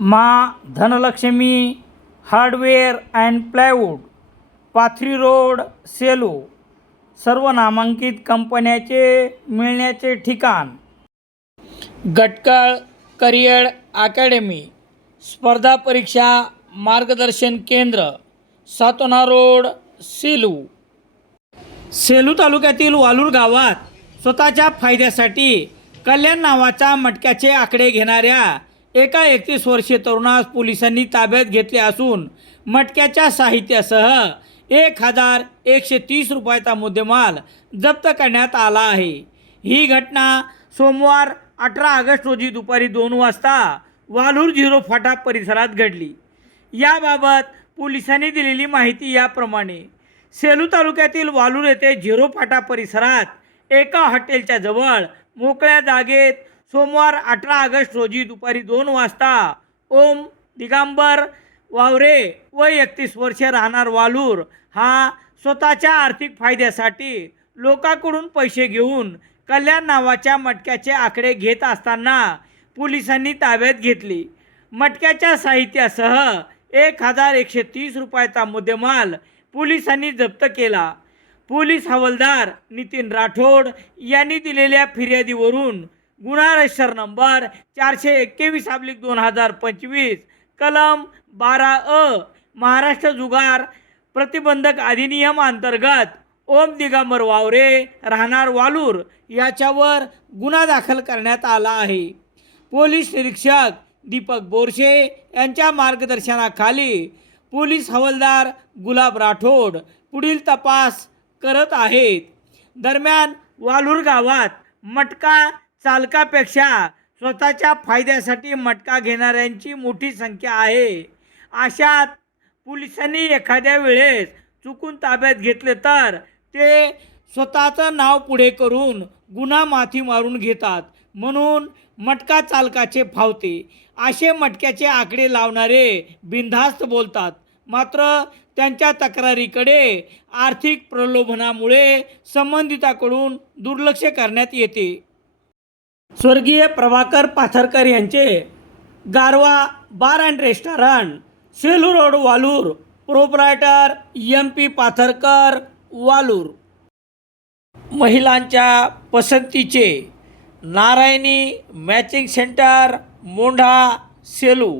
मा Dhanlaxmi hardware and plywood Pathri road Selu सर्व नामांकित कंपन्याचे मिळण्याचे ठिकाण. गटकळ करिअर अकॅडमी स्पर्धा परीक्षा मार्गदर्शन केंद्र सातोना रोड सेलू. सेलू तालुक्यातील वालूर गावात स्वतःच्या फायद्यासाठी कल्याण नावाच्या मटक्याचे आकडे घेणाऱ्या एका एकतीस वर्षीय तरुणास पोलिसांनी ताब्यात घेतले असून मटक्याच्या साहित्यासह एक हजार एकशे तीस रुपयाचा मुद्देमाल जप्त करण्यात आला आहे. ही घटना सोमवार अठरा ऑगस्ट रोजी दुपारी दोन वाजता वालूर झिरो फाटा परिसरात घडली. याबाबत पोलिसांनी दिलेली माहिती याप्रमाणे सेलू तालुक्यातील वालूर येथे झिरो फाटा परिसरात एका हॉटेलच्या जवळ मोकळ्या जागेत सोमवार अठरा ऑगस्ट रोजी दुपारी दोन वाजता ओम दिगांबर वावरे व एकतीस वर्षे राहणार वालूर हा स्वतःच्या आर्थिक फायद्यासाठी लोकांकडून पैसे घेऊन कल्याण नावाच्या मटक्याचे आकडे घेत असताना पोलिसांनी ताब्यात घेतली. मटक्याच्या साहित्यासह एक हजार एकशे तीस रुपयाचा मुद्देमाल पोलिसांनी जप्त केला. पोलीस हवालदार नितीन राठोड यांनी दिलेल्या फिर्यादीवरून गुन्हा रजिस्टर नंबर चारशे एक्केवीस अब्लिक दोन हजार पंचवीस. कलम बारा अ महाराष्ट्र जुगार प्रतिबंधक अधिनियम अंतर्गत ओम दिगंबर वावरे राहणार वालूर याच्यावर गुन्हा दाखल करण्यात आला आहे. पोलीस निरीक्षक दीपक बोरशे यांच्या मार्गदर्शनाखाली पोलीस हवालदार गुलाब राठोड पुढील तपास करत आहेत. दरम्यान वालूर गावात मटका चालकापेक्षा स्वतःच्या फायद्यासाठी मटका घेणाऱ्यांची मोठी संख्या आहे. अशात पोलिसांनी एखाद्या वेळेस चुकून ताब्यात घेतले तर ते स्वतःचं नाव पुढे करून गुन्हा माथी मारून घेतात. म्हणून मटका चालकाचे फावते. असे मटक्याचे आकडे लावणारे बिनधास्त बोलतात. मात्र त्यांच्या तक्रारीकडे आर्थिक प्रलोभनामुळे संबंधिताकडून दुर्लक्ष करण्यात येते. स्वर्गीय प्रभाकर पाथरकर यांचे Garwa bar and restaurant Selu road Walur. Proprietor M P Patharkar Walur. महिलांच्या पसंतीचे नारायणी मॅचिंग सेंटर मोंढा सेलू.